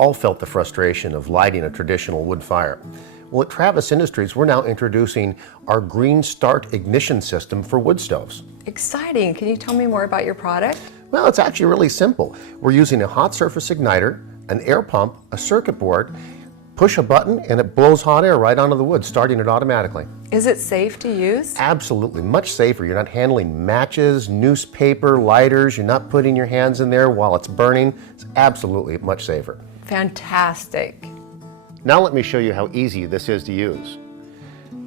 all felt the frustration of lighting a traditional wood fire. Well, at Travis Industries, we're now introducing our GreenStart ignition system for wood stoves. Exciting. Can you tell me more about your product? Well, it's actually really simple. We're using a hot surface igniter, an air pump, a circuit board, push a button, and it blows hot air right onto the wood, starting it automatically. Is it safe to use? Absolutely, much safer. You're not handling matches, newspaper, lighters. You're not putting your hands in there while it's burning. It's absolutely much safer. Fantastic. Now let me show you how easy this is to use.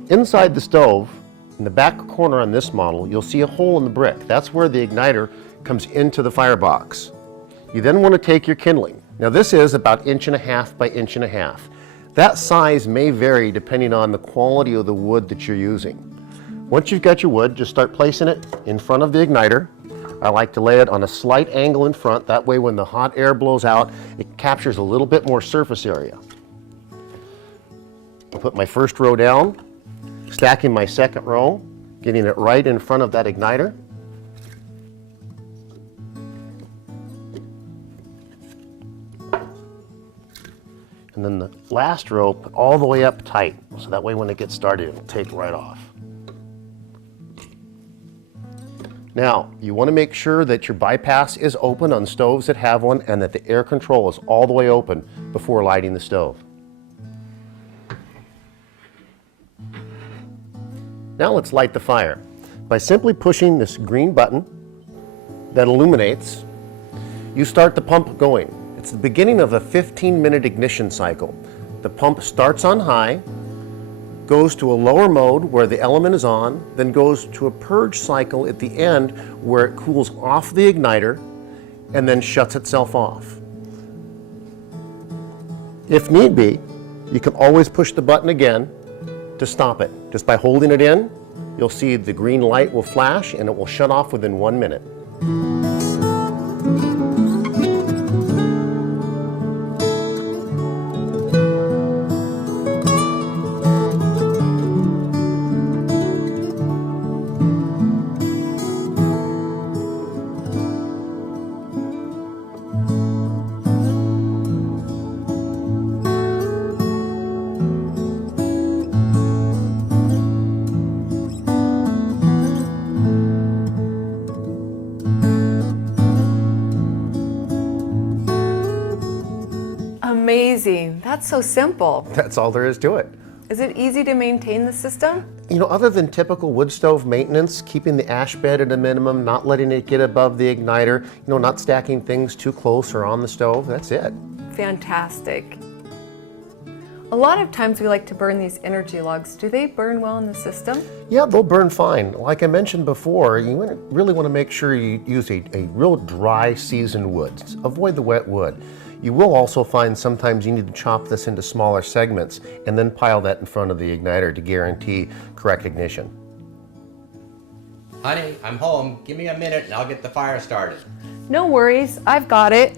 Inside the stove, in the back corner on this model, you'll see a hole in the brick. That's where the igniter comes into the firebox. You then want to take your kindling. Now this is about 1.5 inches by 1.5 inches. That size may vary depending on the quality of the wood that you're using. Once you've got your wood, just start placing it in front of the igniter. I like to lay it on a slight angle in front. That way when the hot air blows out, it captures a little bit more surface area. I'll put my first row down, stacking my second row, getting it right in front of that igniter. And then the last row, put all the way up tight, so that way when it gets started, it'll take right off. Now, you want to make sure that your bypass is open on stoves that have one and that the air control is all the way open before lighting the stove. Now let's light the fire. By simply pushing this green button that illuminates, you start the pump going. It's the beginning of a 15-minute ignition cycle. The pump starts on high, goes to a lower mode where the element is on, then goes to a purge cycle at the end where it cools off the igniter and then shuts itself off. If need be, you can always push the button again to stop it. Just by holding it in, you'll see the green light will flash and it will shut off within 1 minute. Amazing. That's so simple. That's all there is to it. Is it easy to maintain the system? You know, other than typical wood stove maintenance, keeping the ash bed at a minimum, not letting it get above the igniter, not stacking things too close or on the stove, that's it. Fantastic. A lot of times we like to burn these energy logs. Do they burn well in the system? Yeah, they'll burn fine. Like I mentioned before, you really want to make sure you use a real dry seasoned wood. Avoid the wet wood. You will also find sometimes you need to chop this into smaller segments and then pile that in front of the igniter to guarantee correct ignition. Honey, I'm home. Give me a minute and I'll get the fire started. No worries, I've got it.